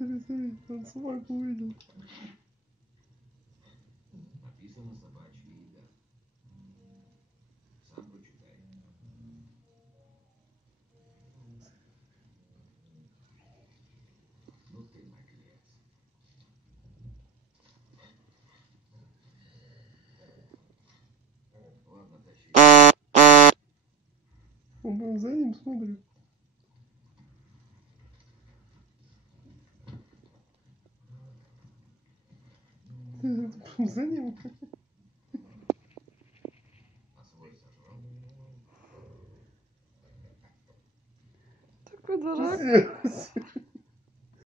Смотри, смотри, он собаку увидел. Написано собачье имя. Сам прочитай. Ну ты наглец. Ладно, тащи. Он за ним смотрит. За ним. А свой сожрал? Такой дурак.